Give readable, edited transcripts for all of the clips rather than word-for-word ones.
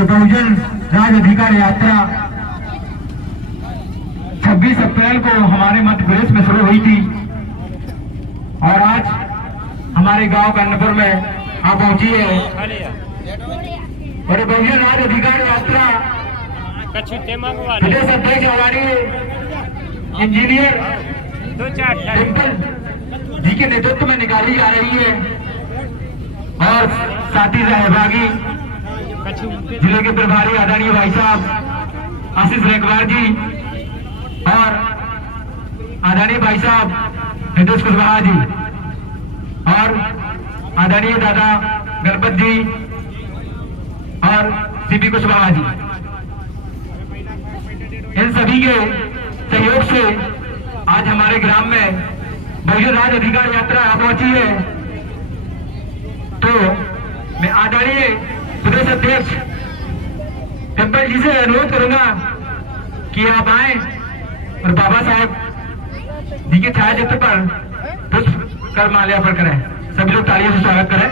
जो बहुजन राज अधिकार यात्रा 26 अप्रैल को हमारे मध्य प्रदेश में शुरू हुई थी और आज हमारे गांव कर्णपुर में आ पहुंची है। और बहुजन राज अधिकार यात्रा प्रदेश अध्यक्ष आदरणीय इंजीनियर डिम्पल जी के नेतृत्व में निकाली जा रही है और साथी सहभागी जिले के प्रभारी आदरणीय भाई साहब आशीष रेखवार जी और आदरणीय भाई साहब हितेश कुशवाहा जी और आदरणीय दादा गणपत जी और सीपी कुशवाहा जी, इन सभी के सहयोग से आज हमारे ग्राम में बहुजन राज अधिकार यात्रा पहुंची है। तो मैं आदरणीय प्रदेश अध्यक्ष डिम्पल जी से अनुरोध करूंगा कि आप आए और बाबा साहब जी के छाया चित्र पर पुष्प कर माल्यार्पण करें। सभी लोग तालियों से स्वागत करें।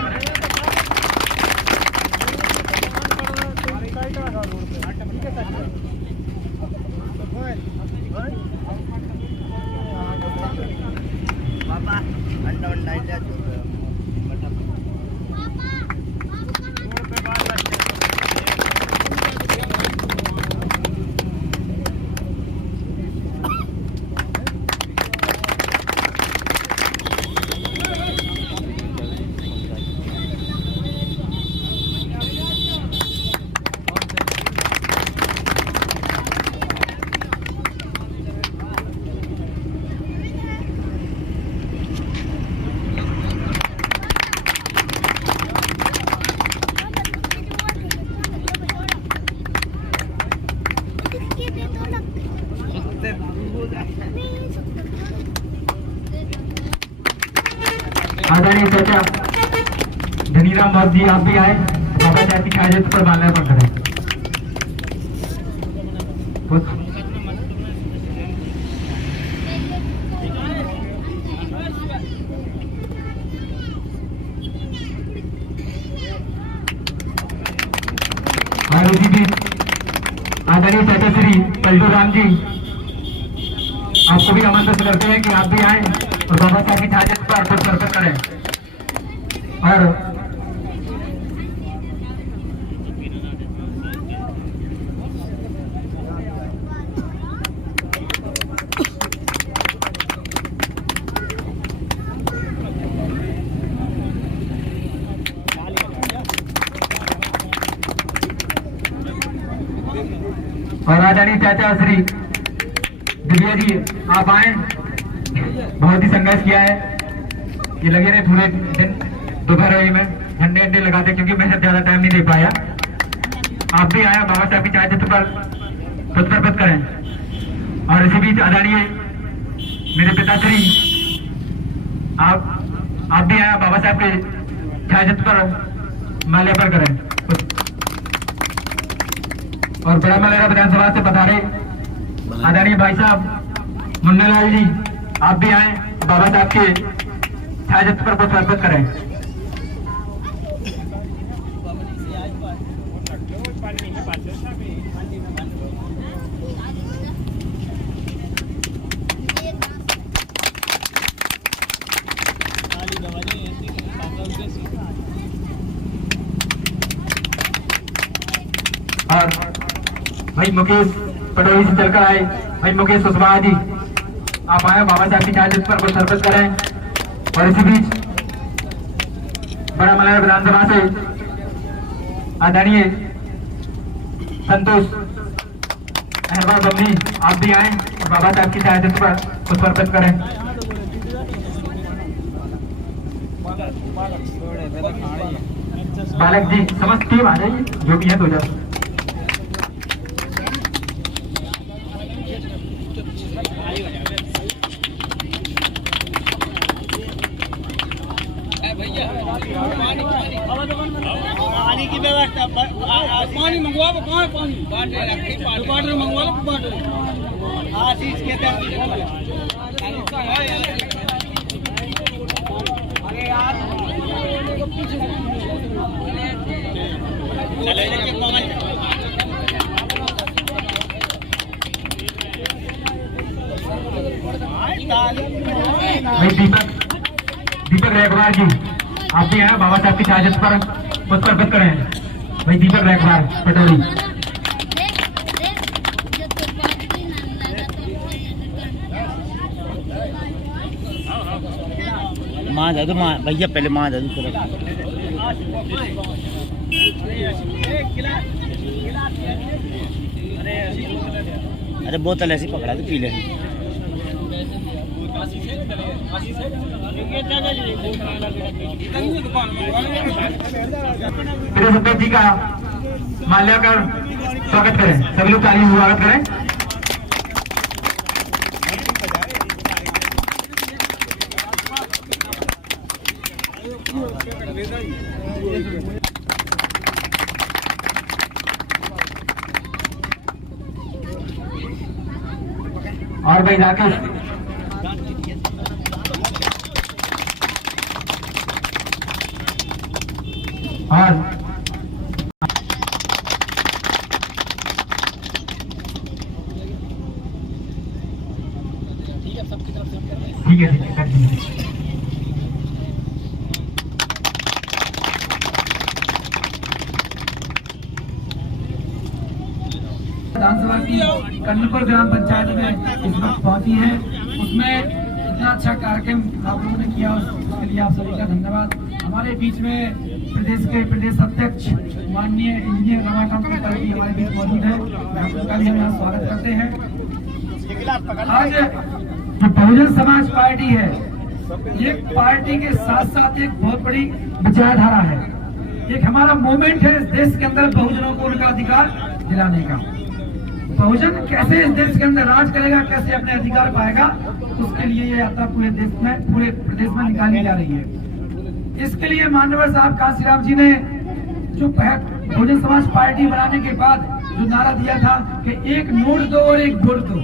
आदरणीय चाचा धनीराम बाबू जी आप भी आए, बाबा साहब की छाया चित्र पर माल्यार्पण करें। और इसी बीच आदरणीय चाचा श्री पलटू राम जी आपको भी आमंत्रित करते हैं कि आप भी आए और बाबा साहब की छाया चित्र पर पुष्प अर्पण करें। और आदरणीय चाचा श्री दिव्या जी आप आए, बहुत ही संघर्ष किया है, ये लगे रहे पूरे दिन दोपहर में झंडे अंडे लगाते क्योंकि मैं ज्यादा टाइम नहीं दे पाया। आप भी आया, बाबा साहब की छाया चित्र पर पुष्प अर्पित करें। और इसी बीच आदरणीय मेरे पिताश्री आप भी आया, बाबा साहब के छाया चित्र पर माल्यार्पण करें। और बड़ा मलेरा विधानसभा से पधारे आदरणीय भाई साहब मुन्नालाल जी आप भी आए, बाबा साहब के छाया चित्र पर पुष्प अर्पित करें। और भाई मुकेश पटोरी से चलकर आए भाई मुकेश कुशवाहा जी आप आए, बाबा साहब की छाया चित्र पर पुष्प अर्पित करें। और इसी बीच बड़ा मलेरा विधानसभा से आदरणीय संतोष अहरवाल बम्मी आप भी आए और बाबा साहब की छाया चित्र पर पुष्प अर्पित करें। बालक जी समस्त टीम आ जाइए, जो भी है 2000 पानी की व्यवस्था, पानी मंगवा पानी मंगवा लो आशीष के चले भाई दीपक रैकवार जी, आप भी हैं बाबा साहब की शहादत पर पुष्पार्पण करें। भाई दीपक रैकवार पटोरी। माँ दे दो, माँ भैया पहले माँ दे दो। अरे बोतल ऐसी पकड़ा तो पी ले। मेरे सत्तर जी का माल्याकर स्वागत करें, सभी लोग ताली स्वागत करें। और भाई राकेश और ठीक है कर दीजिए। विधानसभा की कन्नपुर ग्राम पंचायत में इस वक्त पहुंची है, उसमें इतना अच्छा कार्यक्रम आप लोगों ने किया, उसके लिए आप सभी का धन्यवाद। हमारे बीच में प्रदेश के प्रदेश अध्यक्ष माननीय इंजीनियर रमाकांत जी हमारे बीच मौजूद है, उनका भी हम यहाँ स्वागत करते हैं। आज जो बहुजन समाज पार्टी है, ये पार्टी के साथ साथ एक बहुत बड़ी विचारधारा है, एक हमारा मूवमेंट है इस देश के अंदर बहुजनों को उनका अधिकार दिलाने का। बहुजन कैसे इस देश के अंदर राज करेगा, कैसे अपने अधिकार पाएगा, उसके लिए ये यात्रा पूरे देश में, पूरे प्रदेश में निकाली जा रही है। इसके लिए माननीय साहब कांशीराम जी ने जो बहुजन समाज पार्टी बनाने के बाद जो नारा दिया था कि एक नोट दो और एक वोट दो,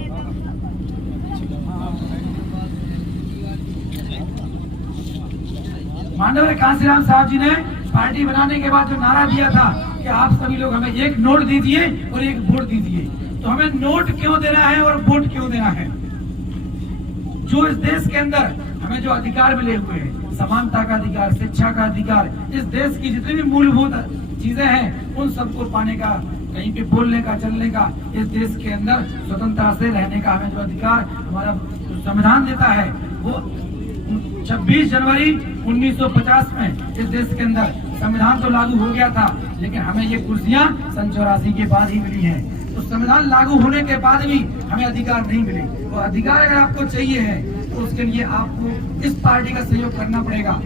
माननीय कांशीराम साहब जी ने पार्टी बनाने के बाद जो नारा दिया था कि आप सभी लोग हमें एक नोट दीजिए और एक वोट दीजिए, तो हमें नोट क्यों देना है और वोट क्यों देना है? जो इस देश के अंदर हमें जो अधिकार मिले हुए हैं, समानता का अधिकार, शिक्षा का अधिकार, इस देश की जितनी भी मूलभूत चीजें हैं उन सबको पाने का, कहीं पे बोलने का, चलने का, इस देश के अंदर स्वतंत्रता से रहने का हमें जो अधिकार हमारा संविधान देता है, वो 26 जनवरी 1950 में इस देश के अंदर संविधान तो लागू हो गया था, लेकिन हमें ये कुर्सियां सन 84 के बाद ही मिली हैं। तो संविधान लागू होने के बाद भी हमें अधिकार नहीं मिले। तो अधिकार अगर आपको चाहिए है तो उसके लिए आपको इस पार्टी का सहयोग करना पड़ेगा।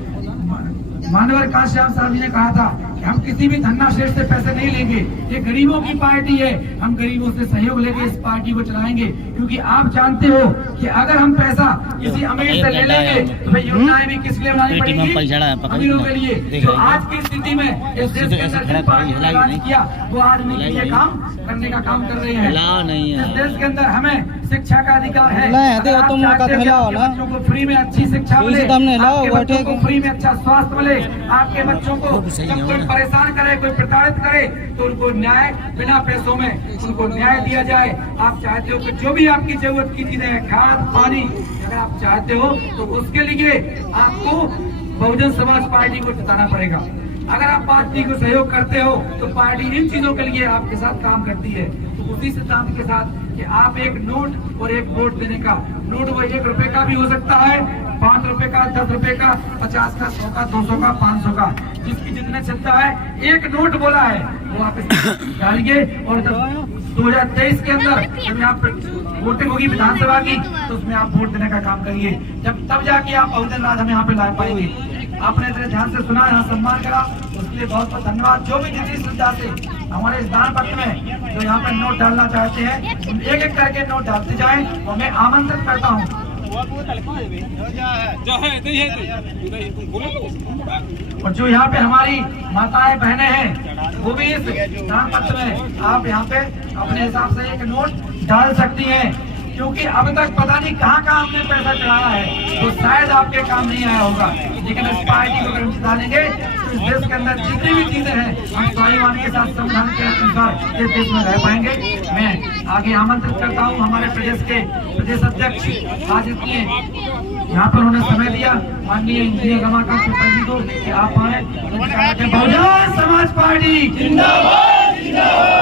माननीय कांशीराम साहब जी ने कहा था कि हम किसी भी धन्ना श्रेष्ठ से पैसे नहीं लेंगे, ये गरीबों की पार्टी है, हम गरीबों से सहयोग लेके इस पार्टी को चलाएंगे। क्योंकि आप जानते हो कि अगर हम पैसा किसी अमीर से ले लेंगे तो भाई योजनाएं भी किस लिए बनानी पड़ेगी? अमीरों के लिए। तो आज की स्थिति में इस देश के अंदर राज किया वो आदमी के लिए काम करने का काम कर रहे हैं। इस देश के अंदर हमें शिक्षा का अधिकार है, बच्चों को फ्री में अच्छी शिक्षा मिले, आपके बच्चों को फ्री में अच्छा स्वास्थ्य मिले, आपके बच्चों को जब कोई परेशान करे, कोई प्रताड़ित करे तो उनको न्याय बिना पैसों में उनको न्याय दिया जाए। आप चाहते हो कि जो भी आपकी जरूरत की चीजें, खाद पानी, अगर आप चाहते हो तो उसके लिए आपको बहुजन समाज पार्टी को जिताना पड़ेगा। अगर आप पार्टी को सहयोग करते हो तो पार्टी इन चीजों के लिए आपके साथ काम करती है। तो उसी सिद्धांत के साथ कि आप एक नोट और एक वोट देने का, नोट वो 1 रुपए का भी हो सकता है, 5 रुपए का, 10 रुपए का, 50 का, 100 का, 200 का, 500 का, जिसकी जितने क्षमता है। एक नोट बोला है वो आप डालिए और 2023 के अंदर जब यहाँ पर वोटिंग होगी विधानसभा की तो उसमें आप वोट देने का काम करिए, जब तब जाके आप बहुजन राज हम यहाँ पे ला पाएंगे। आपने इतने ध्यान से सुना, यहाँ सम्मान करा, उसके लिए बहुत बहुत धन्यवाद। जो भी जितनी श्रद्धा से हमारे इस दान पत्र में जो यहाँ पे नोट डालना चाहते हैं एक एक करके नोट डालते जाएं और मैं आमंत्रित करता हूँ। और जो यहाँ पे हमारी माताएं बहनें हैं वो भी इस दान पत्र में आप यहाँ पे अपने हिसाब से एक नोट डाल सकती हैं, क्योंकि अब तक पता नहीं कहाँ कहाँ हमने पैसा चढ़ाया है, तो शायद आपके काम नहीं आया होगा। लेकिन इस पार्टी को अगर हम जिता लेंगे तो इस देश के अंदर जितनी भी चीजें हैं हम स्वाभिमान के साथ संविधान के अनुसार इस देश में रह पाएंगे। मैं आगे आमंत्रित करता हूँ हमारे प्रदेश के प्रदेश अध्यक्ष आज इतने यहाँ पर उन्हें समय दिया माननीय इंजीनियर रमाकांत त्रिपाठी जी को कि आप आए। बहुजन समाज पार्टी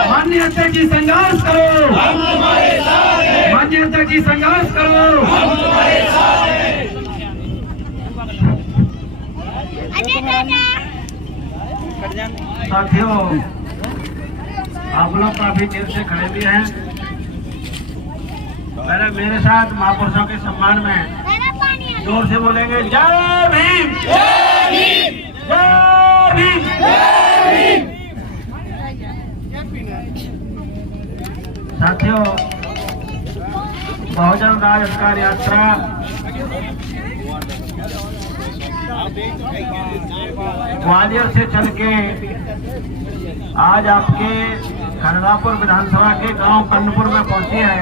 माननीय अध्यक्ष जी संघर्ष करो, माननीय अध्यक्ष जी संघर्ष करो। साथियों, आप लोग काफी देर से खड़े भी हैं। पहले मेरे साथ महापुरुषों के सम्मान में जोर से बोलेंगे जय भीम, जय भीम, जय भीम, जय भीम। साथियों, बहुजन राज अधिकार यात्रा ग्वालियर से चल के आज आपके खरगापुर विधानसभा के गांव कर्णपुर में पहुंची है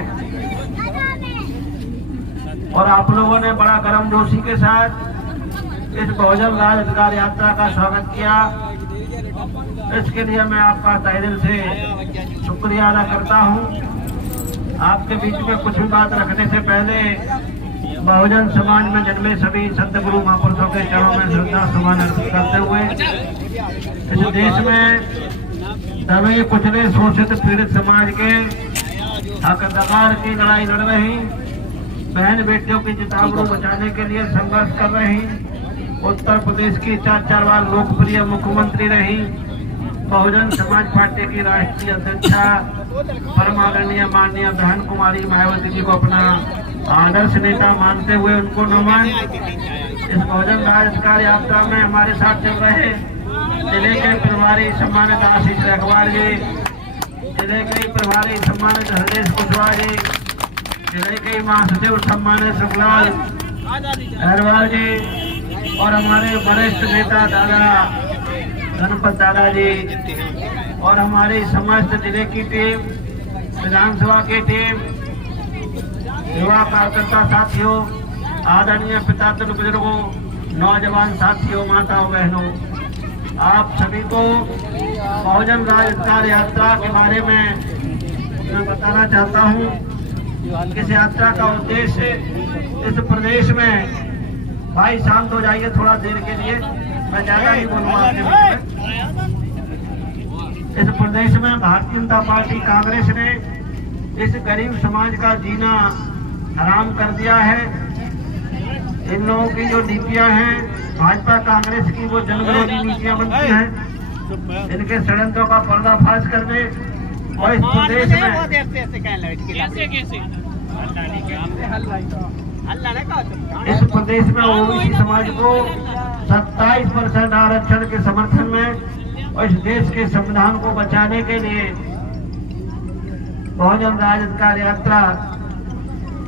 और आप लोगों ने बड़ा गर्मजोशी के साथ इस बहुजन राज अधिकार यात्रा का स्वागत किया। इसके लिए मैं आपका तहे दिल से शुक्रिया अदा करता हूं। आपके बीच में कुछ भी बात रखने से पहले बहुजन समाज में जन्मे सभी संत गुरु महापुरुषों के चरणों में श्रद्धा सुमन अर्पित करते हुए इस देश में दबे कुचले शोषित पीड़ित समाज के हक अधिकार की लड़ाई लड़ रही बहन बेटियों की चिताबरू बचाने के लिए संघर्ष कर रही उत्तर प्रदेश की 4 बार लोकप्रिय मुख्यमंत्री रही बहुजन समाज पार्टी की राष्ट्रीय अध्यक्षा परम आदरणीय माननीय बहन कुमारी मायावती जी को अपना आदर्श नेता मानते हुए उनको नमन। इस बहुजन राज अधिकार यात्रा में हमारे साथ चल रहे जिले के प्रभारी सम्मानित आशीष रखवार जी, जिले के प्रभारी सम्मानित हरदेश कुशवाहा जी, जिले के महासचिव सम्मानित सुखलाल अहरवाल जी और हमारे वरिष्ठ नेता दादा गणपत दादा जी और हमारी समस्त जिले की टीम, विधानसभा की टीम, युवा कार्यकर्ता साथियों, आदरणीय पितातन बुजुर्गों, नौजवान साथियों, माताओं बहनों, आप सभी को बहुजन राज अधिकार यात्रा के बारे में मैं बताना चाहता हूं। इस यात्रा का उद्देश्य इस प्रदेश में, भाई शांत हो जाइए थोड़ा देर के लिए, मैं ज्यादा नहीं बोलूंगा आपके बीच में। इस प्रदेश में भारतीय जनता पार्टी कांग्रेस ने इस गरीब समाज का जीना हराम कर दिया है। इन लोगों की जो नीतियां हैं भाजपा कांग्रेस की, वो जनविरोधी नीतियां बनती हैं। इनके षड्यंत्रों का पर्दाफाश करने और इस प्रदेश में ओबीसी समाज को 27% आरक्षण के समर्थन में और इस देश के संविधान को बचाने के लिए बहुजन राज अधिकार यात्रा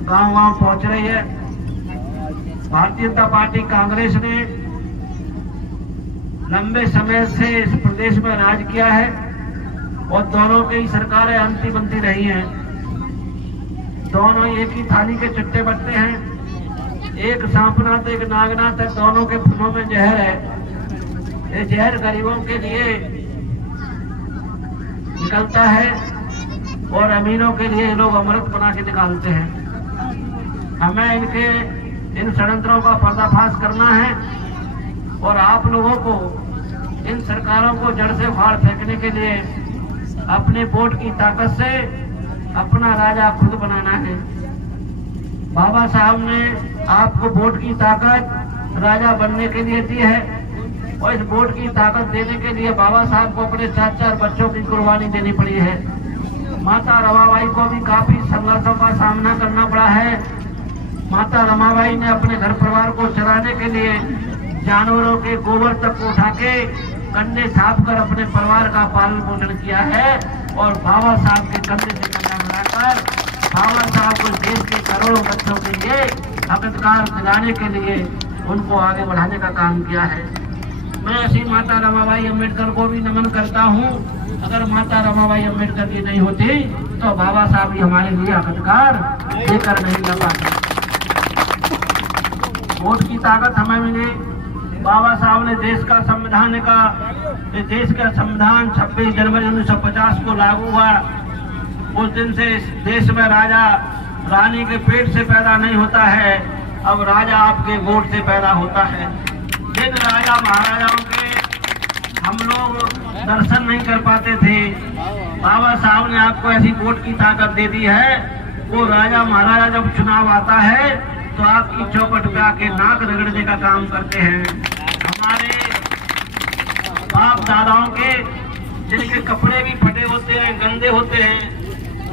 गांव-गांव पहुंच रही है। भारतीय जनता पार्टी कांग्रेस ने लंबे समय से इस प्रदेश में राज किया है और दोनों की ही सरकारें अंती बनती रही हैं। दोनों एक ही थाली के चट्टे बट्टे हैं, एक सांपनाथ एक नागनाथ है, दोनों के फूलों में जहर है। ये जहर गरीबों के लिए निकलता है और अमीरों के लिए लोग अमृत बना के निकालते हैं। हमें इनके इन षड्यंत्रों का पर्दाफाश करना है और आप लोगों को इन सरकारों को जड़ से फाड़ फेंकने के लिए अपने वोट की ताकत से अपना राजा खुद बनाना है। बाबा साहब ने आपको वोट की ताकत राजा बनने के लिए दी है और इस वोट की ताकत देने के लिए बाबा साहब को अपने 4 बच्चों की कुर्बानी देनी पड़ी है। माता रमाबाई को भी काफी संघर्षों का सामना करना पड़ा है। माता रमाबाई ने अपने घर परिवार को चलाने के लिए जानवरों के गोबर तक को उठा के कंधे छाप कर अपने परिवार का पालन पोषण किया है और बाबा साहब के कंधे से कंधा मिलाकर बाबा साहब को देश के करोड़ों बच्चों के लिए हक अधिकार दिलाने के लिए उनको आगे बढ़ाने का काम किया है। मैं ऐसी माता रमाबाई अम्बेडकर को भी नमन करता हूँ। अगर माता रमाबाई अम्बेडकर की नहीं होती तो बाबा साहब भी हमारे लिए हक अधिकार देकर नहीं ला पाते। वोट की ताकत हमें मिली। बाबा साहब ने देश का संविधान 26 जनवरी 1950 को लागू हुआ। उस दिन से इस देश में राजा रानी के पेट से पैदा नहीं होता है, अब राजा आपके वोट से पैदा होता है। जिन राजा महाराजाओं के हम लोग दर्शन नहीं कर पाते थे, बाबा साहब ने आपको ऐसी वोट की ताकत दे दी है। वो राजा महाराजा जब चुनाव आता है तो आपकी चौखट पे आके नाक रगड़ने का काम करते हैं। हमारे बाप दादाओं के जिनके कपड़े भी फटे होते हैं, गंदे होते हैं,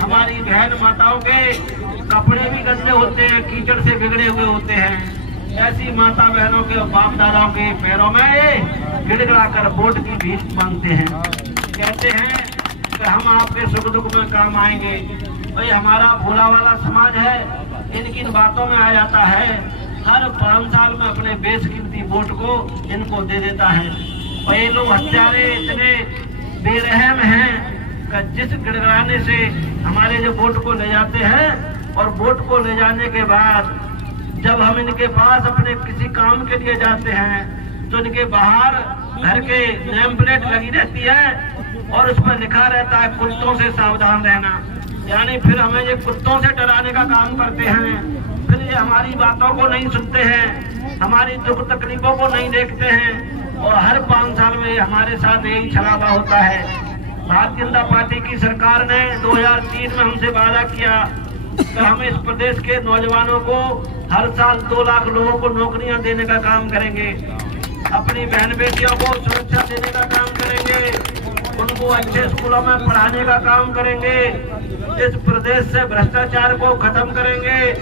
हमारी बहन माताओं के कपड़े भी गंदे होते हैं, कीचड़ से बिगड़े हुए होते हैं। ऐसी माता बहनों के और बाप दादाओं के पैरों में गिड़गिड़ा कर वोट की भीख मांगते हैं। कहते हैं कि हम आपके सुख दुख में काम आएंगे। भाई हमारा भोला वाला समाज है, इनकी बातों में आ जाता है। हर 5 साल में अपने बेशकीमती वोट को इनको दे देता है। और ये लोग हत्यारे इतने बेरहम हैं कि जिस गिड़गिड़ाने से हमारे जो वोट को ले जाते हैं, और वोट को ले जाने के बाद जब हम इनके पास अपने किसी काम के लिए जाते हैं तो इनके बाहर घर के नेम प्लेट लगी रहती है और उस पर लिखा रहता है कुत्तों से सावधान रहना। यानी फिर हमें ये कुत्तों से डराने का काम करते हैं। फिर ये हमारी बातों को नहीं सुनते हैं, हमारी दुख तकलीफों को नहीं देखते हैं, और हर 5 साल में हमारे साथ यही छलावा होता है। भारतीय जनता पार्टी की सरकार ने 2003 में हमसे वादा किया कि हम इस प्रदेश के नौजवानों को हर साल 2 लाख लोगों को नौकरियां देने का काम करेंगे, अपनी बहन बेटियों को सुरक्षा देने का काम करेंगे, उनको अच्छे स्कूलों में पढ़ाने का काम करेंगे, इस प्रदेश से भ्रष्टाचार को खत्म करेंगे,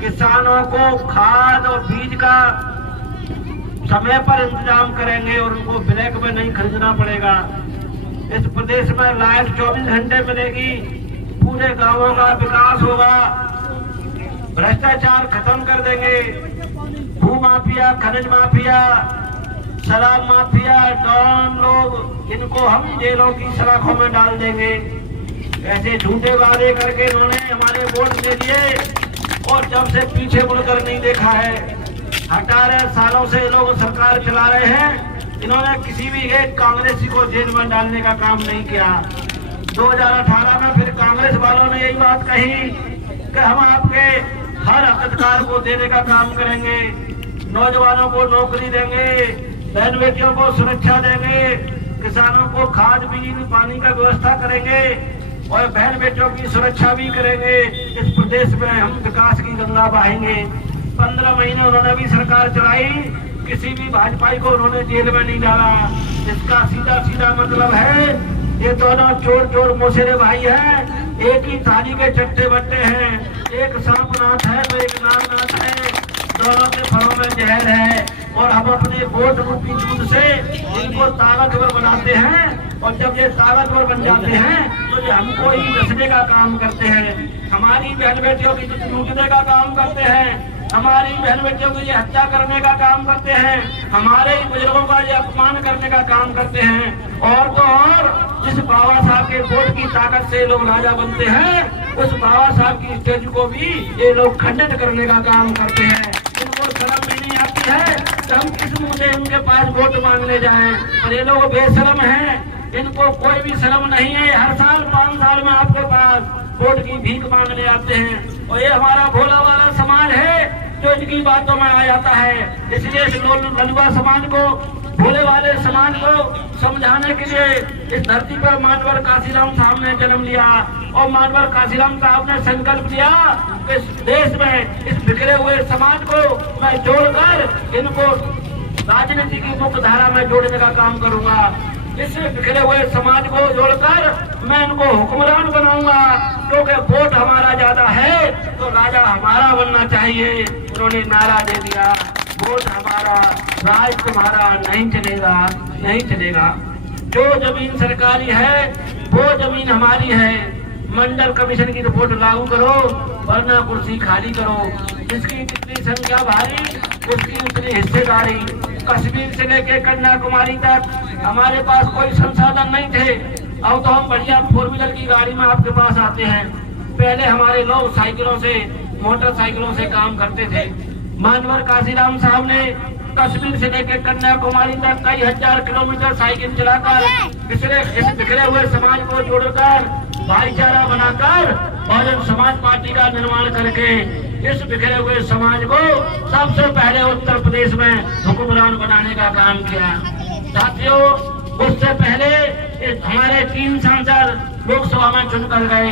किसानों को खाद और बीज का समय पर इंतजाम करेंगे और उनको ब्लैक में नहीं खरीदना पड़ेगा। इस प्रदेश में लाइट 24 घंटे मिलेगी, पूरे गांवों का विकास होगा, भ्रष्टाचार खत्म कर देंगे, भू माफिया, खनिज माफिया, शराब माफिया, डॉन लोग, इनको हम जेलों की सलाखों में डाल देंगे। ऐसे झूठे वादे करके इन्होंने हमारे वोट दे दिए और जब से पीछे मुड़कर नहीं देखा है। 18 सालों से ये लोग सरकार चला रहे हैं, इन्होंने किसी भी एक कांग्रेसी को जेल में डालने का काम नहीं किया। 2018 में फिर कांग्रेस वालों ने यही बात कही कि हम आपके हर अधिकार को देने का काम करेंगे, नौजवानों को नौकरी देंगे, बहन बेटियों को सुरक्षा देंगे, किसानों को खाद बीज पानी का व्यवस्था करेंगे और बहन बेटियों की सुरक्षा भी करेंगे। इस प्रदेश में हम विकास की गंगा बहाएंगे। 15 महीने उन्होंने भी सरकार चलाई, किसी भी भाजपाई को उन्होंने जेल में नहीं डाला। इसका सीधा सीधा मतलब है ये दोनों चोर चोर मोसेरे भाई हैं, एक ही थाली के चट्टे बट्टे हैं, एक सांपनाथ है तो एक नागनाथ है, दोनों के फलों में जहर है। और हम अपने वोट रूपी दूध से इनको ताकतवर बनाते हैं और जब ये ताकतवर बन जाते हैं तो ये हमको ही डसने का काम करते हैं, हमारी बहन बेटियों की लूटने का काम करते हैं, हमारी बहन बेटियों की ये हत्या करने का काम करते हैं, हमारे ही बुजुर्गों का ये अपमान करने का काम करते हैं। और तो और जिस बाबा साहब के वोट की ताकत से लोग राजा बनते हैं, उस बाबा साहब की स्टेज को भी ये लोग खंडित करने का काम करते हैं। इनको शर्म भी नहीं आती है कि हम किस मुंह से उनके पास वोट मांगने जाएं, और ये लोग बेशर्म हैं, इनको कोई भी शर्म नहीं है। हर साल 5 साल में आपके पास वोट की भीख मांगने आते हैं और ये हमारा भोला वाला समाज है जो इनकी बातों में आ जाता है। इसलिए इस ललुआ समाज को, भोले वाले समाज को समझाने के लिए इस धरती पर मानवर काशीराम साहब ने जन्म लिया और मानवर काशीराम साहब ने संकल्प लिया कि इस देश में इस बिखरे हुए समाज को मैं जोड़कर इनको राजनीति की मुख्य धारा में जोड़ने का काम करूंगा। इस बिखरे हुए समाज को जोड़कर मैं इनको हुक्मरान बनाऊंगा, क्योंकि वोट हमारा ज्यादा है तो राजा हमारा बनना चाहिए। उन्होंने नारा दे दिया, वोट हमारा, राज तुम्हारा नहीं चलेगा, नहीं चलेगा। जो जमीन सरकारी है वो जमीन हमारी है। मंडल कमीशन की रिपोर्ट लागू करो वरना कुर्सी खाली करो। जिसकी जितनी संख्या भारी उसकी उतनी हिस्सेदारी। कश्मीर से लेकर कन्याकुमारी तक हमारे पास कोई संसाधन नहीं थे, अब तो हम बढ़िया 4 व्हीलर की गाड़ी में आपके पास आते हैं। पहले हमारे लोग साइकिलों से, मोटरसाइकिलों से काम करते थे। मानवर काशीराम साहब ने कश्मीर से लेकर कन्याकुमारी तक कई हजार किलोमीटर साइकिल चलाकर इस बिखरे हुए समाज को जोड़कर भाईचारा बनाकर बहुजन समाज पार्टी का निर्माण करके इस बिखरे हुए समाज को सबसे पहले उत्तर प्रदेश में हुक्मरान बनाने का काम किया। साथियों, उससे पहले हमारे 3 सांसद लोकसभा में चुनकर गए।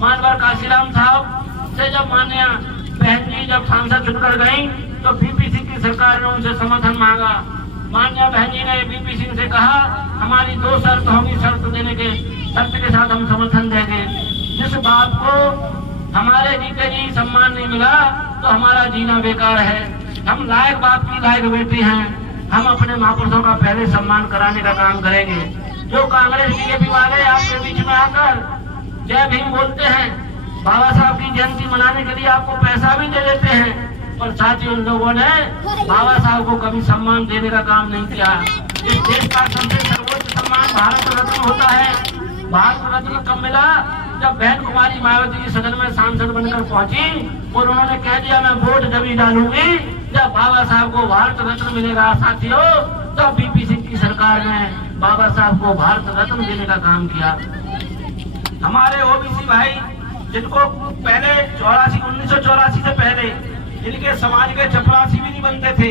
मानवर काशीराम साहब से जब मान्य बहन जी जब सांसद चुनकर गई तो बीपी सिंह की सरकार ने उनसे समर्थन मांगा। मान्य बहन जी ने बीपी सिंह से कहा, हमारी 2 शर्त होगी, शर्त के साथ हम समर्थन देंगे। जिस बात को हमारे जीते जी सम्मान नहीं मिला तो हमारा जीना बेकार है। हम लायक बाप की लायक बेटी हैं। हम अपने महापुरुषों का पहले सम्मान कराने का काम करेंगे। जो कांग्रेस बीजेपी वाले आपके बीच में आकर जय भीम बोलते हैं, बाबा साहब की जयंती मनाने के लिए आपको पैसा भी दे देते हैं, पर साथियों उन लोगों ने बाबा साहब को कभी सम्मान देने का काम नहीं किया। इस देश का सबसे सर्वोच्च सम्मान भारत रत्न होता है। भारत रत्न कब मिला? जब बहन कुमारी मायावती सदन में सांसद बनकर पहुंची और उन्होंने कह दिया मैं वोट जब डालूंगी जब बाबा साहब को भारत रत्न मिलेगा। साथियों, तब बीपी सिंह की सरकार ने बाबा साहब को भारत रत्न देने का काम किया। हमारे ओबीसी भाई जिनको पहले 1984 से पहले इनके समाज के चपरासी भी नहीं बनते थे।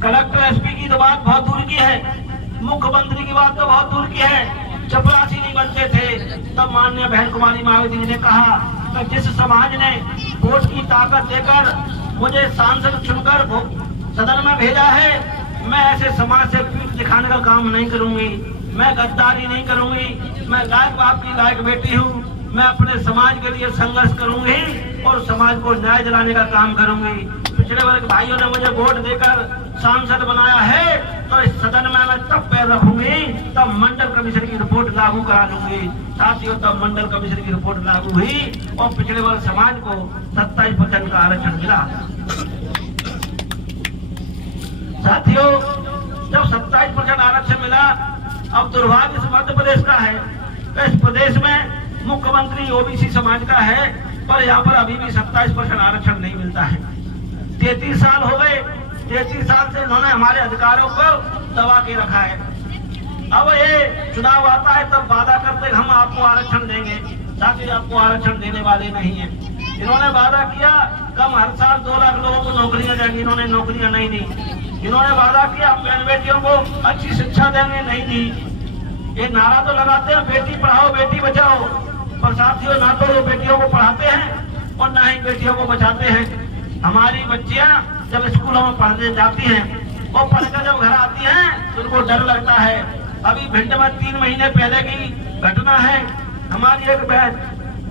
कलेक्टर एसपी की तो बात बहुत दूर की है, मुख्यमंत्री की बात तो बहुत दूर की है, चपरासी नहीं बनते थे। तब माननीय बहन कुमारी मायावती जी ने कहा कि जिस समाज ने वोट की ताकत देकर मुझे सांसद चुनकर सदन में भेजा है, मैं ऐसे समाज से पीठ दिखाने का काम नहीं करूंगी, मैं गद्दारी नहीं करूंगी। मैं लायक बाप की लायक बेटी हूँ। मैं अपने समाज के लिए संघर्ष करूंगी और समाज को न्याय दिलाने का काम करूंगी। पिछड़े वर्ग भाइयों ने मुझे वोट देकर सांसद बनाया है तो इस सदन में मैं तब पैर रखूंगी तब मंडल कमीशन की रिपोर्ट लागू करा लूंगी। साथियों, तब मंडल कमीशन की रिपोर्ट लागू हुई और पिछड़े वर्ग समाज को 27% का आरक्षण मिला। साथियों, जब 27% आरक्षण मिला, अब दुर्भाग्य इस मध्य प्रदेश का है। इस प्रदेश में मुख्यमंत्री ओबीसी समाज का है, पर यहाँ पर अभी भी 27% आरक्षण नहीं मिलता है। 33 साल हो गए, 33 साल से इन्होंने हमारे अधिकारों को दबा के रखा है। अब ये चुनाव आता है तब वादा करते हम आपको आरक्षण देंगे, साथ आपको आरक्षण देने वाले नहीं है। इन्होंने वादा किया कम हर साल 2 लाख लोगों को नौकरियां देंगे, इन्होंने नौकरियां नहीं दी। इन्होंने वादा किया बहन बेटियों को अच्छी शिक्षा देंगे, नहीं दी। ये नारा तो लगाते हैं बेटी पढ़ाओ बेटी बचाओ, पर साथियों ना तो वो बेटियों को पढ़ाते हैं और ना ही बेटियों को बचाते हैं। हमारी बच्चियां जब स्कूलों में पढ़ने जाती हैं और पढ़कर जब घर आती हैं तो उनको डर लगता है। अभी भिंड में 3 महीने पहले की घटना है। हमारी एक बहन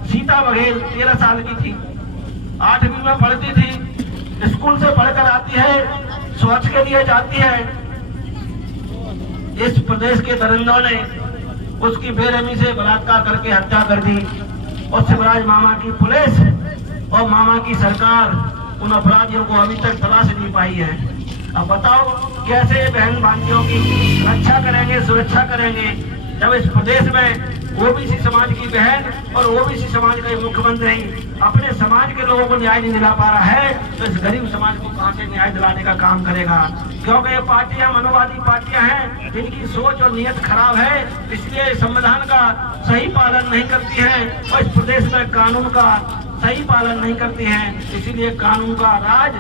सीता बघेल 13 साल की थी, 8वीं में पढ़ती थी, स्कूल से पढ़कर आती है, शौच के लिए जाती है। इस प्रदेश के दरिंदों ने उसकी बेरहमी से बलात्कार करके हत्या कर दी और शिवराज मामा की पुलिस और मामा की सरकार उन अपराधियों को अभी तक तलाश नहीं पाई है। अब बताओ कैसे बहन भाइयों की रक्षा करेंगे, सुरक्षा करेंगे, जब इस प्रदेश में ओबीसी समाज की बहन और ओबीसी समाज का मुख्यमंत्री अपने समाज के लोगों को न्याय नहीं दिला पा रहा है, तो इस गरीब समाज को कहां से न्याय दिलाने का काम करेगा? क्योंकि ये पार्टियां मनोवादी पार्टियां हैं, जिनकी सोच और नीयत खराब है, इसलिए संविधान का सही पालन नहीं करती है और इस प्रदेश में कानून का सही पालन नहीं करती हैं, इसीलिए कानून का राज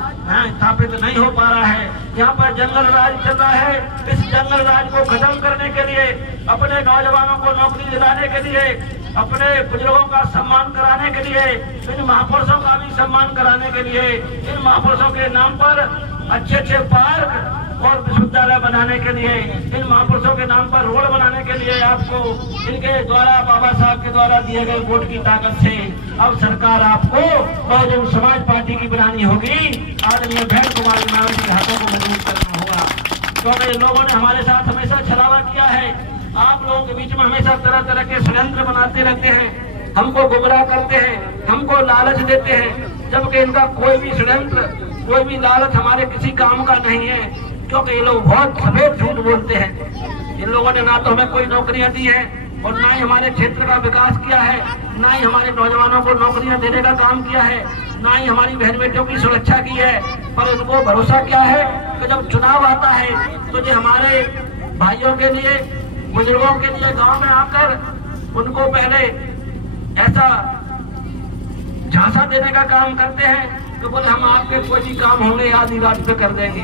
स्थापित नहीं हो पा रहा है। यहाँ पर जंगल राज चल रहा है। इस जंगल राज को खत्म करने के लिए, अपने नौजवानों को नौकरी दिलाने के लिए, अपने बुजुर्गों का सम्मान कराने के लिए, इन महापुरुषों का भी सम्मान कराने के लिए, इन महापुरुषों के नाम पर अच्छे अच्छे पार्क और विश्वविद्यालय बनाने के लिए, इन महापुरुषों के नाम पर रोड बनाने के लिए आपको इनके द्वारा, बाबा साहब के द्वारा दिए गए वोट की ताकत से अब सरकार आपको बहुजन समाज पार्टी की बनानी होगी। आदरणीय बहन कुमारी मायावती के हाथों को मजबूत करना होगा, क्योंकि लोगों ने हमारे साथ हमेशा छलावा किया है। आप लोगों के बीच में हमेशा तरह तरह के षड्यंत्र बनाते रहते हैं, हमको गुमराह करते हैं, हमको लालच देते हैं, जबकि इनका कोई भी षड्यंत्र, कोई भी लालच हमारे किसी काम का नहीं है, क्योंकि ये लोग बहुत सफेद झूठ बोलते हैं। इन लोगों ने ना तो हमें कोई नौकरियां दी है और ना ही हमारे क्षेत्र का विकास किया है, ना ही हमारे नौजवानों को नौकरियां देने का काम किया है, ना ही हमारी बहन बेटियों की सुरक्षा की है। पर उनको भरोसा क्या है कि जब चुनाव आता है तो जो हमारे भाइयों के लिए, बुजुर्गों के लिए गांव में आकर उनको पहले ऐसा झांसा देने का काम करते हैं तो बोले हम आपके कोई भी काम होंगे आधी रात पे कर देंगे।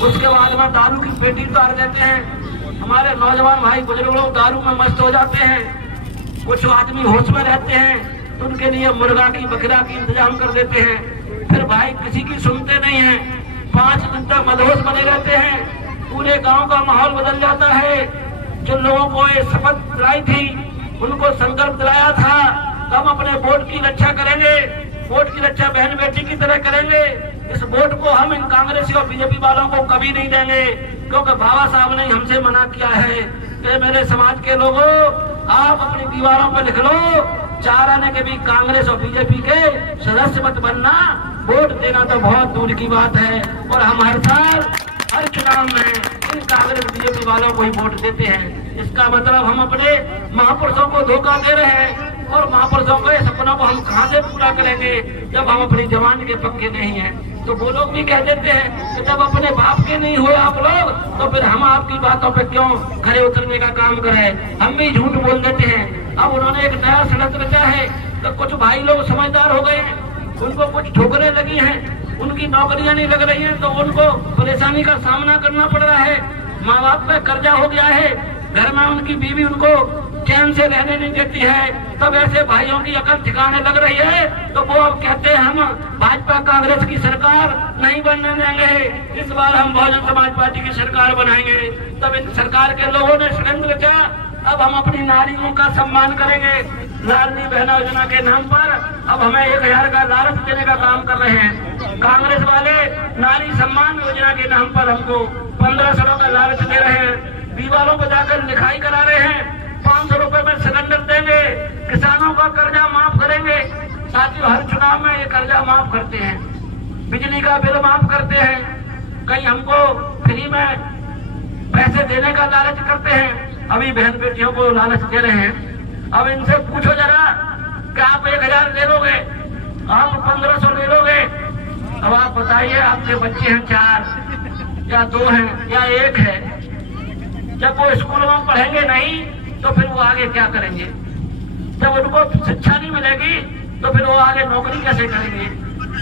उसके बाद में दारू की पेटी उतार देते हैं। हमारे नौजवान भाई बुजुर्ग लोग दारू में मस्त हो जाते हैं। कुछ आदमी होश में रहते हैं तो उनके लिए मुर्गा की बकरा की इंतजाम कर देते हैं। फिर भाई किसी की सुनते नहीं है, 5 दिन तक मदहोश बने रहते हैं। पूरे गांव का माहौल बदल जाता है। जिन लोगों को ये शपथ दिलाई थी, उनको संकल्प दिलाया था तो हम अपने वोट की रक्षा करेंगे, वोट की रक्षा बहन बेटी की तरह करेंगे। इस वोट को हम इन कांग्रेसी और बीजेपी वालों को कभी नहीं देंगे, क्योंकि बाबा साहब ने हमसे मना किया है कि मेरे समाज के लोगों, आप अपनी दीवारों पर लिख लो, 4 आने के भी कांग्रेस और बीजेपी के सदस्य मत बनना, वोट देना तो बहुत दूर की बात है। और हम हर साल हर चुनाव में इन कांग्रेस बीजेपी वालों को ही वोट देते हैं। इसका मतलब हम अपने महापुरुषों को धोखा दे रहे हैं, और महापुरुषों के सपनों को हम कहां से पूरा करेंगे जब हम अपनी जवान के पक्के नहीं हैं। तो वो लोग भी कह देते हैं कि जब अपने बाप के नहीं हुए आप लोग, तो फिर हम आपकी बातों पे क्यों खड़े उतरने का काम करें। हम भी झूठ बोल देते हैं। अब उन्होंने एक नया षड्यंत्र रचा है, तो कुछ भाई लोग समझदार हो गए हैं, उनको कुछ ठोकरें लगी हैं, उनकी नौकरियां नहीं लग रही हैं, तो उनको परेशानी का सामना करना पड़ रहा है। माँ बाप पे कर्जा हो गया है, घर में उनकी बीवी उनको चैन से रहने नहीं देती है, तब ऐसे भाइयों की अकल ठिकाने लग रही है, तो वो अब कहते हैं हम भाजपा कांग्रेस की सरकार नहीं बनने देंगे, इस बार हम बहुजन समाज पार्टी की सरकार बनाएंगे। तब इन सरकार के लोगों ने षड्यंत्र रचा, अब हम अपनी नारियों का सम्मान करेंगे। लाडली बहन योजना के नाम पर अब हमें 1000 का लालच देने का काम कर रहे हैं। कांग्रेस वाले नारी सम्मान योजना के नाम पर हमको 1500 का लालच दे रहे हैं। दीवारों पर जाकर लिखाई करा रहे हैं, 500 रुपए में सिलेंडर देंगे, किसानों का कर्जा माफ करेंगे। साथियों, हर चुनाव में ये कर्जा माफ करते हैं, बिजली का बिल माफ करते हैं, कहीं हमको फ्री में पैसे देने का लालच करते हैं। अभी बहन बेटियों को लालच दे रहे हैं। अब इनसे पूछो जरा कि आप 1000 ले लोगे, आप 1500 ले लोगे, अब आप बताइए आपके बच्चे हैं 4 या 2 हैं या 1 है, जब वो स्कूलों में पढ़ेंगे नहीं तो फिर वो आगे क्या करेंगे? जब उनको शिक्षा नहीं मिलेगी तो फिर वो आगे नौकरी कैसे करेंगे?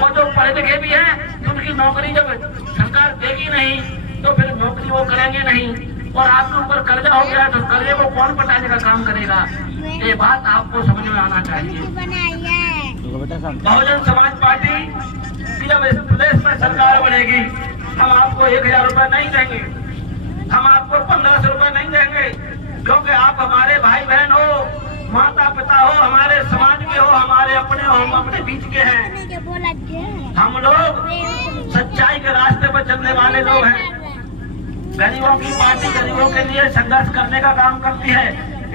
और जो पढ़े लिखे भी हैं तो उनकी नौकरी जब सरकार देगी नहीं तो फिर नौकरी वो करेंगे नहीं। और आपके ऊपर कर्जा हो गया तो कर्जे को कौन पटाने का काम करेगा? ये बात आपको समझ में आना चाहिए। बहुजन समाज पार्टी की जब इस प्रदेश में सरकार बनेगी, हम आपको 1000 रुपए नहीं देंगे, हम आपको 1500 रुपए नहीं देंगे, क्योंकि आप हमारे भाई बहन हो, माता पिता हो, हमारे समाज के हो, हमारे अपने हो, हम अपने बीच के हैं। हम लोग सच्चाई के रास्ते पर चलने वाले लोग हैं। गरीबों की पार्टी गरीबों के लिए संघर्ष करने का काम करती है,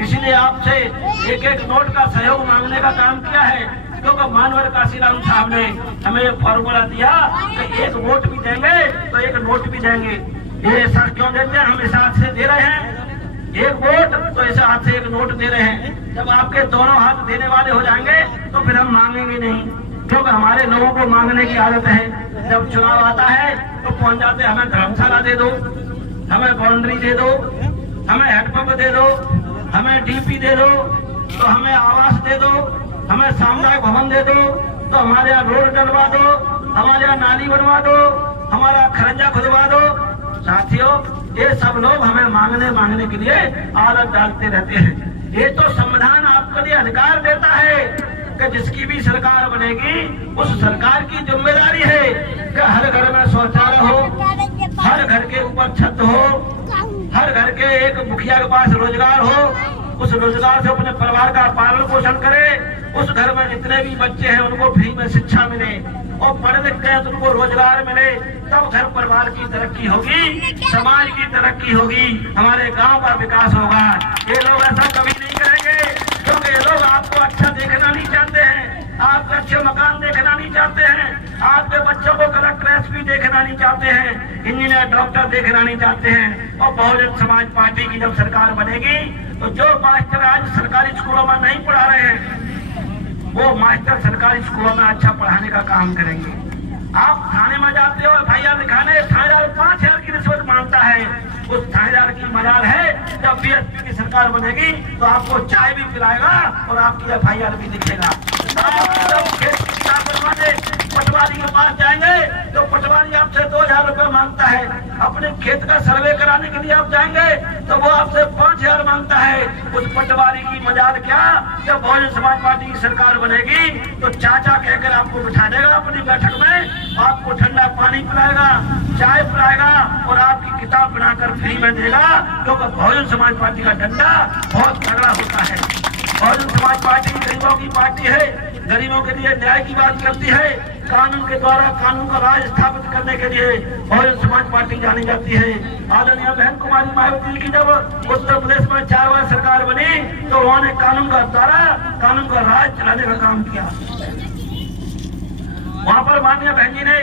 इसलिए आपसे एक नोट का सहयोग मांगने का काम किया है। क्योंकि मानवर काशीराम साहब ने हमें ये फॉर्मूला दिया कि 1 वोट भी देंगे तो 1 नोट भी देंगे। ये ऐसा क्यों देते हैं? हम इस हाथ से दे रहे हैं 1 वोट, तो इस हाथ से 1 नोट दे रहे हैं। जब आपके दोनों हाथ देने वाले हो जाएंगे तो फिर हम मांगेंगे नहीं, क्योंकि हमारे लोगों को मांगने की आदत है। जब चुनाव आता है तो पहुंच जाते हैं, हमें धर्मशाला दे दो, हमें बाउंड्री दे दो, हमें हैंडपंप दे दो, हमें डीपी दे दो, तो हमें आवास दे दो, हमें सामुदायिक भवन दे दो, तो हमारे यहाँ रोड डलवा दो, हमारे यहाँ नाली बनवा दो, हमारा खरंजा खुदवा दो। साथियों, ये सब लोग हमें मांगने के लिए आदत डालते रहते हैं। ये तो संविधान आपके लिए अधिकार देता है कि जिसकी भी सरकार बनेगी उस सरकार की जिम्मेदारी है कि हर घर में शौचालय हो, हर घर के ऊपर छत हो, हर घर के एक मुखिया के पास रोजगार हो, उस रोजगार से अपने परिवार का पालन पोषण करे, उस घर में जितने भी बच्चे हैं उनको फ्री में शिक्षा मिले, और पढ़े लिख गए तो उनको रोजगार मिले, तब घर परिवार की तरक्की होगी, समाज की तरक्की होगी, हमारे गांव का विकास होगा। ये लोग ऐसा कभी नहीं करेंगे, क्योंकि ये लोग आपको अच्छा देखना नहीं चाहते हैं, आपके अच्छे मकान देखना नहीं चाहते हैं, आपके बच्चों को कलेक्टर एसपी देखना नहीं चाहते हैं, इंजीनियर डॉक्टर देखना नहीं चाहते हैं। और बहुजन समाज पार्टी की जब सरकार बनेगी तो जो मास्टर आज सरकारी स्कूलों में नहीं पढ़ा रहे हैं, वो मास्टर सरकारी स्कूलों में अच्छा पढ़ाने का काम करेंगे। आप थाने में जाते हो FIR लिखाने, थानेदार 5000 की रिश्वत मांगता है, उस थानेदार की मजाल है जब BSP की सरकार बनेगी तो आपको चाय भी पिलाएगा और आपकी FIR भी लिखेगा। आप पटवारी के पास जाएंगे तो पटवारी आपसे 2000 रुपए मांगता है। अपने खेत का सर्वे कराने के लिए आप जाएंगे तो वो आपसे 5000 मांगता है। उस पटवारी की मजाल क्या, जब बहुजन समाज पार्टी की सरकार बनेगी तो चाचा कहकर आपको बिठा देगा अपनी बैठक में, आपको ठंडा पानी पिलाएगा, चाय पिलाएगा और आपकी किताब बनाकर फ्री में देगा, क्योंकि बहुजन समाज पार्टी का डंडा बहुत तगड़ा होता है। बहुजन समाज पार्टी गरीबों की पार्टी है, गरीबों के लिए न्याय की बात करती है, कानून के द्वारा कानून का राज स्थापित करने के लिए बहुजन समाज पार्टी जानी जाती है। आदरणीय बहन कुमारी मायावती जी की जब उत्तर प्रदेश में 4 बार सरकार बनी तो उन्होंने कानून का द्वारा कानून का राज चलाने का काम किया। वहाँ पर माननीय बहन जी ने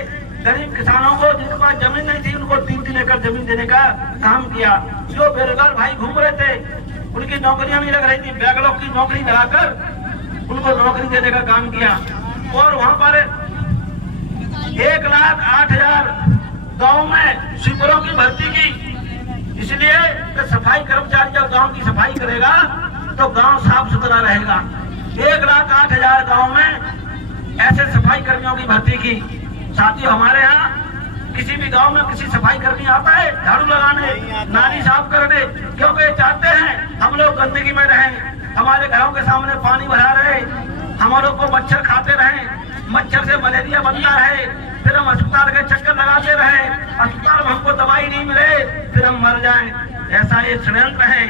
गरीब किसानों को जिनके पास जमीन नहीं थी उनको 3-3 एकड़ जमीन देने का काम किया। जो बेरोजगार भाई घूम रहे थे उनकी नौकरियां नहीं लग रही थी, बैकलॉग की नौकरी लगाकर उनको नौकरी देने का काम किया। और वहाँ पर 1,08,000 गाँव में स्वीपरों की भर्ती की, इसलिए कि सफाई कर्मचारी जब गांव की सफाई करेगा तो गांव साफ सुथरा रहेगा। 1,08,000 गांव में ऐसे सफाई कर्मियों की भर्ती की। साथियों, हमारे यहाँ किसी भी गांव में किसी सफाई कर्मी आता है झाड़ू लगाने, नाली साफ करने, क्योंकि चाहते हैं हम लोग गंदगी में रहें, हमारे घरों के सामने पानी भरा रहे, हमारों को मच्छर खाते रहे, मच्छर से मलेरिया बनता रहे, फिर हम अस्पताल के चक्कर लगाते रहे, अस्पताल में हमको दवाई नहीं मिले, फिर हम मर जाएं। ऐसा ये षड्यंत्र है,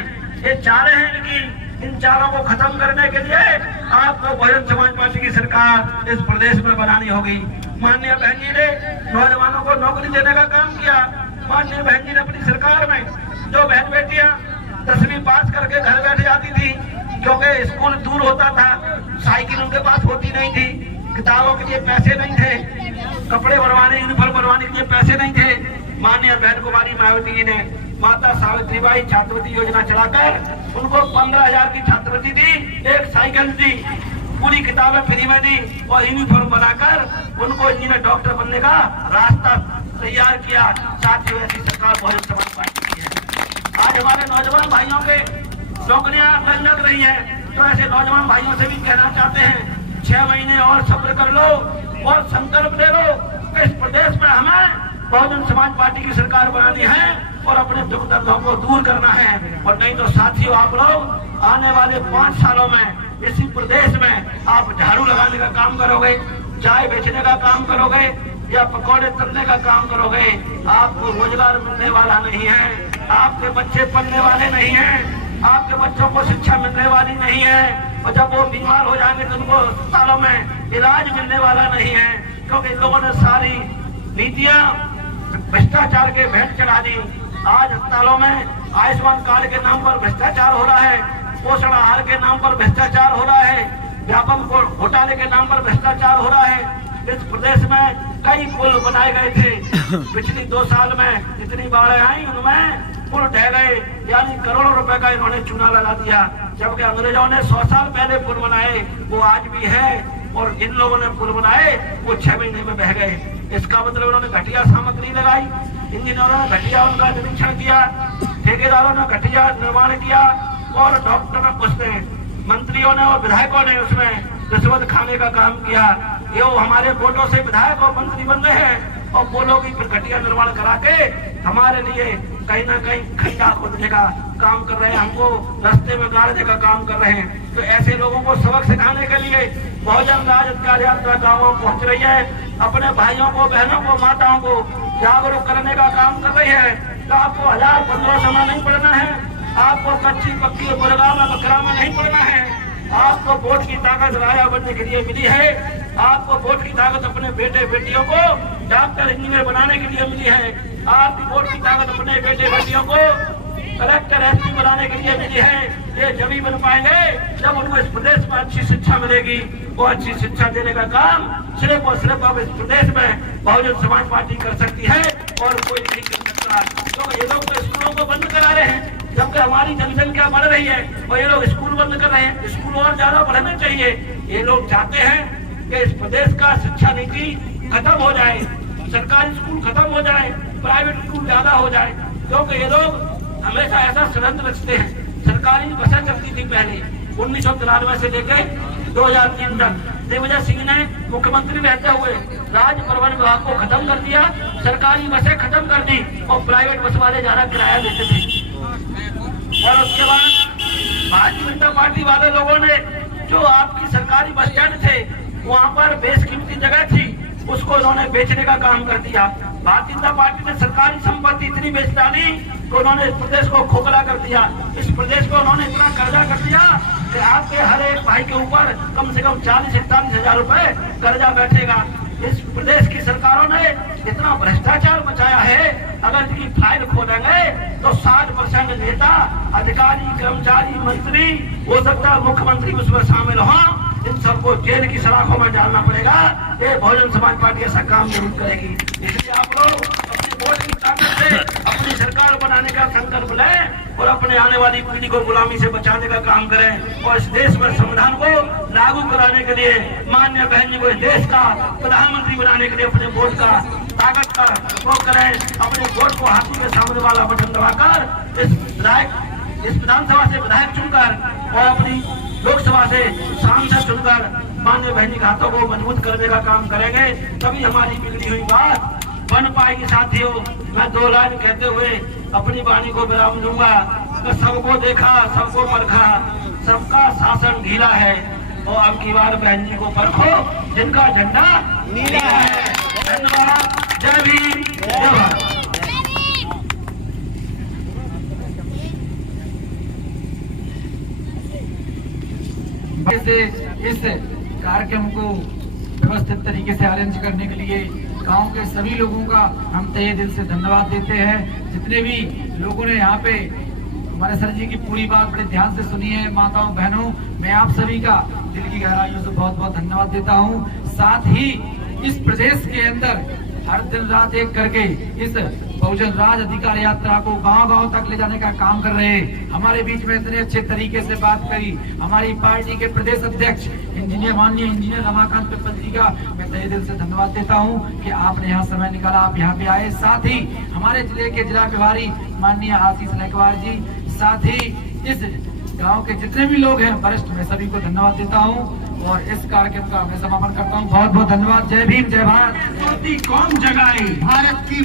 ये चालें हैं इनकी। इन चालों को खत्म करने के लिए आपको बहुजन समाज पार्टी की सरकार इस प्रदेश में बनानी होगी। माननीय बहन जी ने नौजवानों को नौकरी देने का काम किया। माननीय बहन जी ने अपनी सरकार में जो बहन बेटियां 10वीं पास करके घर बैठ जाती थी, क्योंकि स्कूल दूर होता था, साइकिल उनके पास होती नहीं थी, किताबों के लिए पैसे नहीं थे, कपड़े बनवाने यूनिफॉर्म बनवाने के लिए पैसे नहीं थे, माननीय बहन कुमारी मायावती जी ने माता सावित्रीबाई छात्रवृत्ति योजना चलाकर उनको 15,000 की छात्रवृत्ति दी, एक साइकिल दी, पूरी किताबें फ्री में दी और यूनिफॉर्म बनाकर उनको इंजीनियर डॉक्टर बनने का रास्ता तैयार किया। साथियों, ऐसी सरकार बहुजन समाज पार्टी की है। आज हमारे नौजवान भाइयों के नौकरियां लग रही है, तो ऐसे नौजवान भाइयों से भी कहना चाहते हैं 6 महीने और सब्र कर लो और संकल्प ले लो कि इस प्रदेश में हमें बहुजन समाज पार्टी की सरकार बनानी है और अपने दुख दर्दों को दूर करना है। और नहीं तो साथियों, आप लोग आने वाले 5 सालों में इसी प्रदेश में आप झाड़ू लगाने का काम करोगे, चाय बेचने का काम करोगे या पकौड़े तलने का काम करोगे, आपको रोजगार मिलने वाला नहीं है, आपके बच्चे पढ़ने वाले नहीं हैं, आपके बच्चों को शिक्षा मिलने वाली नहीं है, और जब वो बीमार हो जाएंगे तो उनको अस्पतालों में इलाज मिलने वाला नहीं है, क्योंकि इन लोगों ने सारी नीतियां भ्रष्टाचार के भेंट चढ़ा दी। आज अस्पतालों में आयुष्मान कार्ड के नाम पर भ्रष्टाचार हो रहा है, पोषण आहार के नाम पर भ्रष्टाचार हो रहा है, व्यापक घोटाले के नाम पर भ्रष्टाचार हो रहा है। इस प्रदेश में कई पुल बनाए गए थे, पिछली 2 साल में जितनी बाढ़ें आई उनमें पुल ढह गए, यानी करोड़ों रुपए का इन्होंने चूना लगा दिया, जबकि अंग्रेजों ने 100 साल पहले पुल बनाए, वो आज भी है, और जिन लोगों ने पुल बनाए वो 6 महीने में बह गए। इसका मतलब उन्होंने घटिया सामग्री लगाई, इंजीनियरों ने घटिया उनका निरीक्षण किया, ठेकेदारों ने घटिया निर्माण किया, और डॉक्टर उसने मंत्रियों ने और विधायकों ने उसमें रिश्वत खाने का काम किया। ये हमारे वोटों से विधायक और मंत्री बन रहे हैं और बोलो की फिर घटिया निर्माण करा के हमारे लिए कहीं ना कहीं खड्डा खोदने का काम कर रहे हैं, हमको रास्ते में गाड़ने का काम कर रहे हैं। तो ऐसे लोगों को सबक सिखाने के लिए बहुजन राज अधिकार यात्रा गाँवों पहुंच रही है, अपने भाइयों को, बहनों को, माताओं को जागरूक करने का काम कर रही है। तो आपको 1000-1500 में नहीं पढ़ना है, आपको कच्ची पक्की मुर्गा में बकरा में नहीं पढ़ना है, आपको वोट की ताकत राजा बनने के लिए मिली है, आपको वोट की ताकत अपने बेटे बेटियों को डॉक्टर इंजीनियर बनाने के लिए मिली है, आपकी वोट की ताकत अपने बेटे बेटियों को कलेक्टर एसपी बनाने के लिए मिली है। ये जब ही बन पाएंगे जब उनको इस प्रदेश में अच्छी शिक्षा मिलेगी। वो अच्छी शिक्षा देने का काम सिर्फ और सिर्फ अब इस प्रदेश में बहुजन समाज पार्टी कर सकती है और कोई नहीं कर सकता। तो ये लोग तो स्कूलों को बंद करा रहे हैं, जबकि हमारी जनसंख्या बढ़ रही है और ये लोग स्कूल बंद कर रहे हैं। स्कूल और ज्यादा बढ़ने चाहिए। ये लोग चाहते हैं कि इस प्रदेश का शिक्षा नीति खत्म हो जाए, सरकारी स्कूल खत्म हो जाए, प्राइवेट स्कूल ज्यादा हो जाए, क्योंकि ये लोग हमेशा ऐसा षड्यंत्र रचते हैं। सरकारी बसें चलती थी पहले 1993 से लेकर 2003 तक, दिग्विजय सिंह ने मुख्यमंत्री रहते हुए राज्य परिवहन विभाग को खत्म कर दिया, सरकारी बसें खत्म कर दी और प्राइवेट बस वाले ज्यादा किराया देते थे। और उसके बाद भारतीय जनता पार्टी वाले लोगों ने जो आपकी सरकारी बस स्टैंड थे वहाँ पर बेशकीमती जगह थी, उसको उन्होंने बेचने का काम कर दिया। भारतीय जनता पार्टी ने सरकारी संपत्ति इतनी बेच डाली कि उन्होंने इस प्रदेश को खोखला कर दिया। इस प्रदेश को उन्होंने इतना कर्जा कर दिया कि आपके हर एक भाई के ऊपर कम से कम 40-41 हजार रुपए कर्जा बैठेगा। इस प्रदेश की सरकारों ने इतना भ्रष्टाचार मचाया है, अगर इनकी फाइल खोलेंगे तो 60% नेता, अधिकारी, कर्मचारी, मंत्री, हो सकता है मुख्यमंत्री उसमें शामिल हो, इन सबको जेल की सलाखों में डालना पड़ेगा। ये बहुजन समाज पार्टी ऐसा काम जरूर करेगी। इसलिए आप लोग अपनी वोट की ताकत से अपनी सरकार बनाने का संकल्प लें और अपने आने वाली पीढ़ी को गुलामी से बचाने का काम करें और इस देश में संविधान को लागू कराने के लिए माननीय बहन जी को इस देश का प्रधानमंत्री बनाने के लिए अपने वोट का ताकत का उपयोग करें। अपने वोट को हाथी के सामने वाला बटन दबाकर इस विधानसभा से विधायक चुनकर और अपनी लोकसभा से सांसद चुनकर माननीय बहनी के हाथों को मजबूत करने का काम करेंगे, तभी हमारी बिगड़ी हुई बात बन पाएगी। साथियों, मैं 2 लाइन कहते हुए अपनी वाणी को विराम दूंगा। सबको देखा, सबको परखा, सबका शासन ढीला है और अब की बार बहन जी को परखो जिनका झंडा नीला है। धन्यवाद। जय भीम, जय भारत। से इस कार्यक्रम को व्यवस्थित तरीके से अरेंज करने के लिए गांव के सभी लोगों का हम तहे दिल से धन्यवाद देते हैं। जितने भी लोगों ने यहाँ पे हमारे सर जी की पूरी बात बड़े ध्यान से सुनी है, माताओं बहनों, मैं आप सभी का दिल की गहराइयों से बहुत बहुत धन्यवाद देता हूँ। साथ ही इस प्रदेश के अंदर हर दिन रात एक करके इस बहुजन राज अधिकार यात्रा को गांव-गांव तक ले जाने का काम कर रहे हैं। हमारे बीच में इतने अच्छे तरीके से बात करी हमारी पार्टी के प्रदेश अध्यक्ष माननीय इंजीनियर रमाकांत पिप्पल जी का मैं तहे दिल से धन्यवाद देता हूं कि आपने यहाँ समय निकाला, आप यहाँ पे आए। साथ ही हमारे जिले के जिला प्रभारी माननीय आशीष नेकवार जी, साथ ही इस गाँव के जितने भी लोग हैं वरिष्ठ, मैं सभी को धन्यवाद देता हूँ और इस कार्यक्रम का मैं समापन करता हूँ। बहुत बहुत धन्यवाद। जय भीम, जय भारत। कौन जगाए भारत की